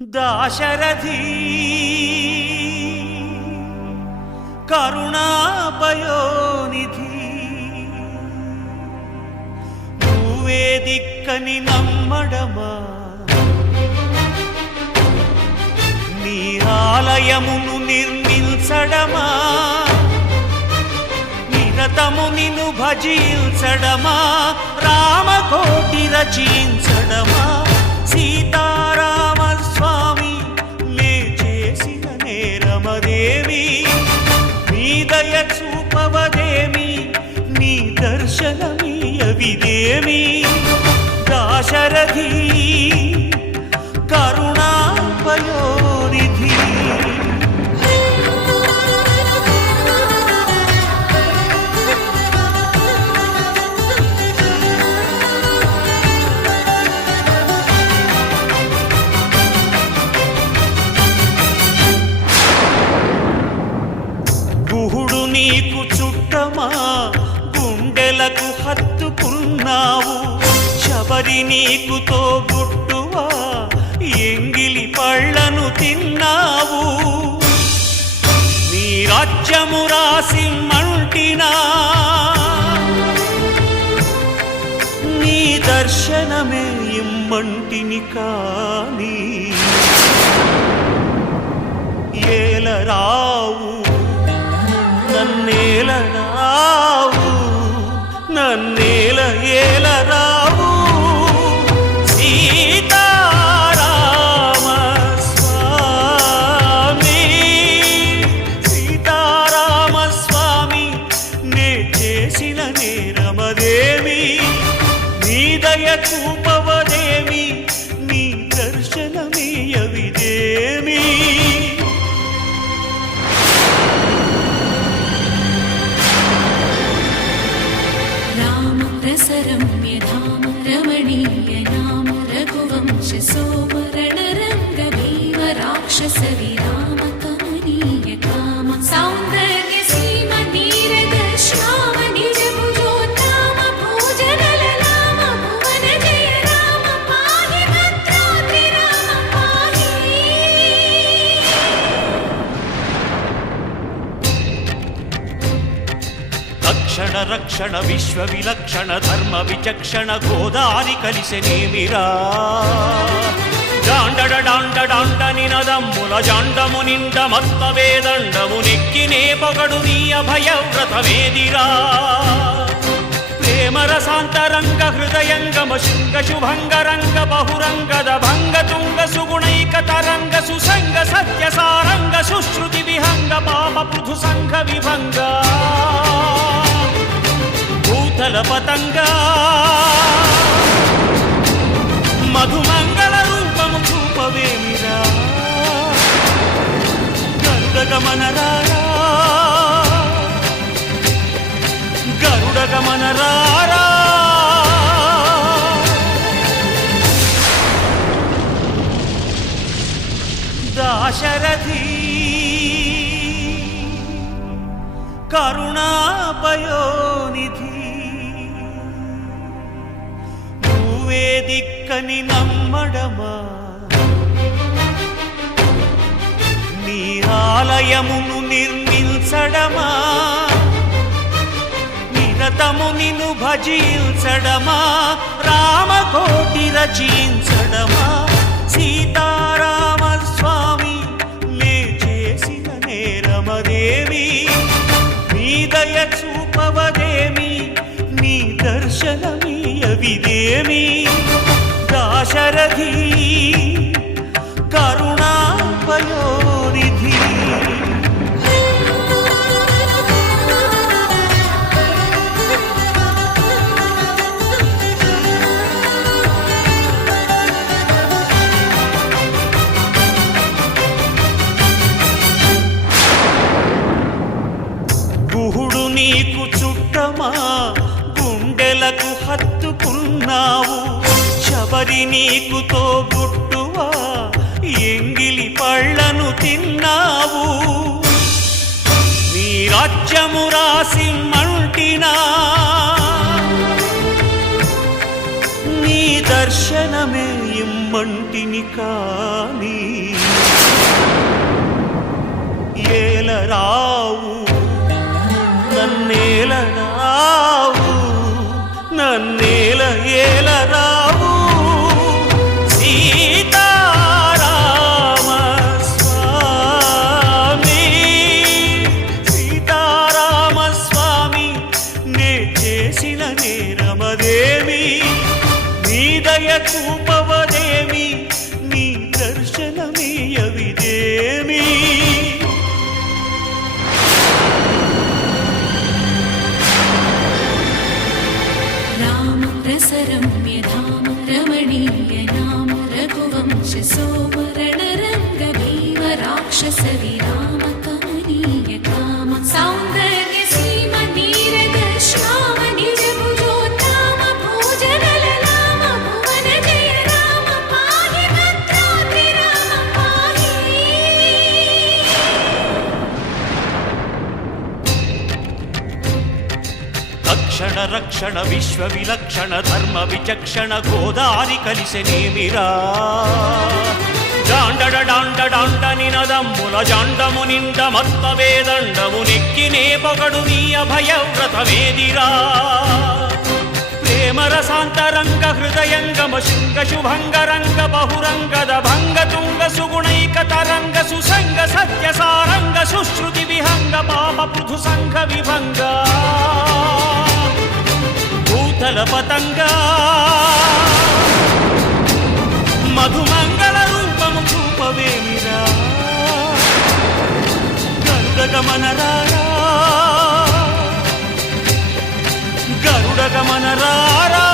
దాశరథి కరుణాపయోనిధి నువ్వే దిక్కని నమ్మడమా నీ ఆలయమును నిర్మించడమా నిరతము నిన్ను భజించడమా రామకోటి రచించడమా సీతారామ స్వామి నే చేసిన నేరమదేమి నీ దయ చూపవదేమి నీ దర్శనమీయవిదేమి దాశరథి కరుణాపయోనిధి గుహుడు నీకు చుట్టమా గుండెలకు హత్తుకున్నావు శబరి నీకు తోబుట్టువా ఎంగిలి పళ్ళను తిన్నావు నీ రాజ్యము రాసి మంటినా నీ దర్శనమే ఇమ్మంటిని కాని ఏలరావు నన్నేలరావు నన్నేల ఏలరావు సీతారామ స్వామి సీతారామ స్వామి నే చేసిన నేరమదేమి నీ దయ చూపవదేమి నీ దర్శనమీయవిదేమి रम्यधाम रमणीय नाम रघुवंश सोमरणरङ्गभीम राक्षस विराम कमनीय काम सौन्दर्य सीम नीरद श्याम निज भुजोत्तम भोजनललाम भुवन जय राम पाहि भद्राद्रि राम पाहि రక్షణ రక్షణ విశ్వ విలక్షణ ధర్మ విచక్షణ గోదారి కలిసెనేమిరా జాండడ డాండ డాండ నినదమ్ముల జాండము నిండ మత్త వేదండము నెక్కినే పొగడు నీ అభయవ్రతమేదిరా ప్రేమరసాంతరంగ హృదయంగమ శృంగ శుభంగరంగ బహురంగద భంగ తుంగ సుగుణైక తరంగ సుసంగ సత్య సారంగ సుశ్రుతి విహంగ పాప పృథు సంఘ విభంగ భూతల పతంగా మధుమంగళ రూపము చూపవేమిరా గరుడగమనరారా గరుడగమనరారా దాశరథి కరుణాపయోనిధి నువ్వే దిక్కని నమ్మడమా నీ ఆలయమును నిర్మించడమా నిరతము నిన్ను భజించడమా రామకోటి రచించడమా సీతారామ స్వామి నే చేసిన నేరమదేమి నీ దయ చూపవదేమి నీ దర్శనమీయవిదేమి దాశరథి కరుణాపయోనిధి గుహుడు నీకు చుట్టమా గుండెలకు హత్తుకున్నావు శబరి నీకు తోబుట్టువా ఎంగిలి పళ్ళను తిన్నావు నీ రాజ్యము రాసి మంటినా నీ దర్శనమే ఇమ్మంటిని కాని राक्षस विराम कमनीय काम सौन्दर्य सीम नीरद श्याम निज भुजोत्तम भोजनललाम भुवन जय राम पाहि भद्राद्रि राम पाहि తక్షణ రక్షణ విశ్వ విలక్షణ ధర్మ విచక్షణ గోదారి కలిసెనేమిరా జాండడ డాండ డాండ నినదమ్ముల జాండము నిండ మత్త వేదండము నెక్కినే పొగడు నీ అభయవ్రతమేదిరా ప్రేమ రసాంతరంగ హృదయంగమ శృంగ శుభంగరంగ బహురంగద భంగ తుంగ సుగుణైక తరంగ సుసంగ సత్య సారంగ సుశ్రుతి విహంగ పాప పృథు సంఘ విభంగ భూతల పతంగా మధుమంగళ రూపము చూపవేమిరా గరుడ గమన రారా గరుడ గమన రారా